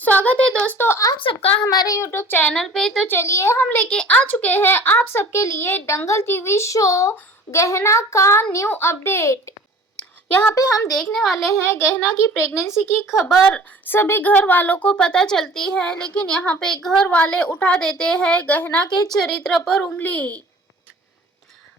स्वागत है दोस्तों आप सबका हमारे YouTube चैनल पे। तो चलिए हम लेके आ चुके हैं आप सबके लिए दंगल टीवी शो गहना का न्यू अपडेट। यहाँ पे हम देखने वाले हैं गहना की प्रेगनेंसी की खबर सभी घर वालों को पता चलती है, लेकिन यहाँ पे घर वाले उठा देते हैं गहना के चरित्र पर उंगली।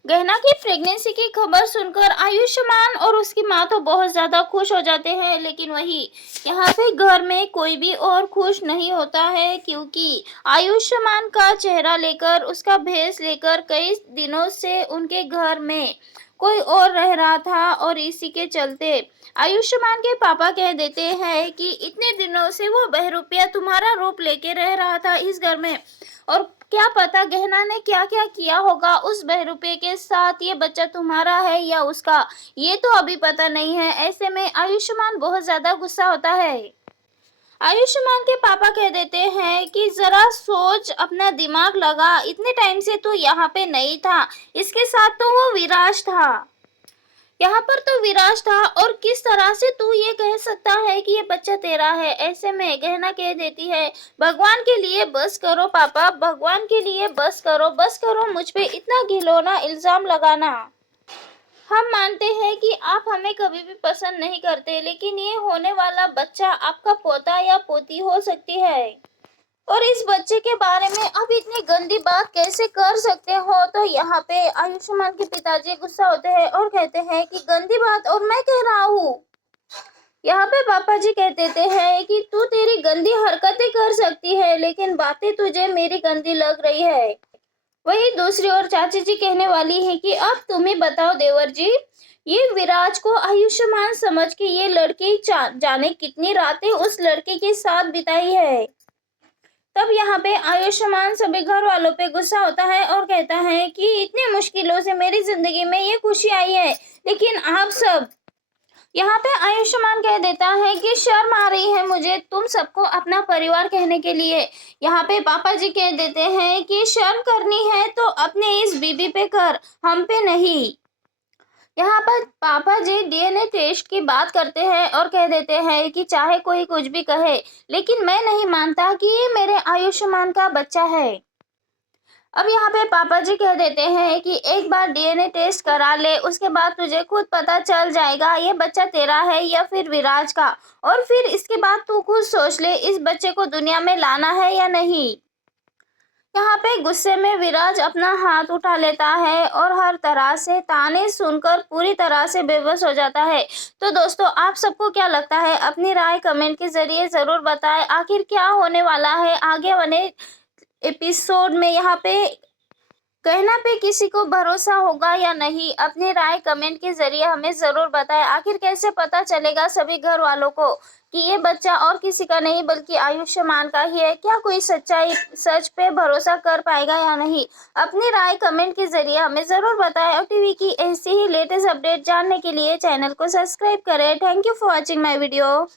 गहना की प्रेगनेंसी की खबर सुनकर आयुष्मान और उसकी माँ तो बहुत ज्यादा खुश हो जाते हैं, लेकिन वही यहाँ पे घर में कोई भी और खुश नहीं होता है, क्योंकि आयुष्मान का चेहरा लेकर उसका भेष लेकर कई दिनों से उनके घर में कोई और रह रहा था। और इसी के चलते आयुष्मान के पापा कह देते हैं कि इतने दिनों से वो बहरूपिया तुम्हारा रूप लेके रह रहा था इस घर में, और क्या पता गहना ने क्या क्या किया होगा उस बहरूपे के साथ, ये बच्चा तुम्हारा है या उसका, ये तो अभी पता नहीं है। ऐसे में आयुष्मान बहुत ज्यादा गुस्सा होता है। आयुष्मान के पापा कह देते हैं कि जरा सोच, अपना दिमाग लगा, इतने टाइम से तू यहाँ पे नहीं था, इसके साथ तो वो विराज था, यहाँ पर तो विराज था, और किस तरह से तू ये कह सकता है कि ये बच्चा तेरा है। ऐसे में गहना कह देती है भगवान के लिए बस करो पापा, भगवान के लिए बस करो मुझ पे इतना घिनौना इल्जाम लगाना। हम मानते हैं कि आप हमें कभी भी पसंद नहीं करते, लेकिन ये होने वाला बच्चा आपका पोता या पोती हो सकती है, और इस बच्चे के बारे में आप इतनी गंदी बात कैसे कर सकते हो। तो यहाँ पे आयुष्मान के पिताजी गुस्सा होते हैं और कहते हैं कि गंदी बात और मैं कह रहा हूँ। यहाँ पे पापा जी कह देते हैं कि तू तेरी गंदी हरकतें कर सकती है, लेकिन बातें तुझे मेरी गंदी लग रही है। वही दूसरी ओर चाची जी कहने वाली है कि अब तुम ही बताओ देवर जी, ये विराज को आयुष्मान समझ के ये लड़की जाने कितनी रातें उस लड़के के साथ बिताई है। तब यहाँ पे आयुष्मान सभी घर वालों पे गुस्सा होता है और कहता है कि इतनी मुश्किलों से मेरी जिंदगी में ये खुशी आई है, लेकिन आप सब, यहाँ पे आयुष्मान कह देता है कि शर्म आ रही है मुझे तुम सबको अपना परिवार कहने के लिए। यहाँ पे पापा जी कह देते हैं कि शर्म करनी है तो अपने इस बीबी पे कर, हम पे नहीं। यहाँ पर पापा जी डीएनए टेस्ट की बात करते हैं और कह देते हैं कि चाहे कोई कुछ भी कहे, लेकिन मैं नहीं मानता कि ये मेरे आयुष्मान का बच्चा है। अब यहाँ पे पापा जी कह देते हैं कि एक बार डीएनए टेस्ट करा ले, उसके बाद तुझे खुद पता चल जाएगा ये बच्चा तेरा है या फिर विराज का, और फिर इसके बाद तू खुद सोच ले इस बच्चे को दुनिया में लाना है या नहीं। यहाँ पे गुस्से में विराज अपना हाथ उठा लेता है और हर तरह से ताने सुनकर पूरी तरह से बेबस हो जाता है। तो दोस्तों आप सबको क्या लगता है, अपनी राय कमेंट के जरिए जरूर बताएं। आखिर क्या होने वाला है आगे वाले एपिसोड में, यहाँ पे कहना पे किसी को भरोसा होगा या नहीं, अपनी राय कमेंट के जरिए हमें जरूर बताएं। आखिर कैसे पता चलेगा सभी घर वालों को कि ये बच्चा और किसी का नहीं बल्कि आयुष्मान का ही है। क्या कोई सच पे भरोसा कर पाएगा या नहीं, अपनी राय कमेंट के जरिए हमें जरूर बताएं। और टीवी की ऐसी ही लेटेस्ट अपडेट जानने के लिए चैनल को सब्सक्राइब करें। Thank you for watching my video.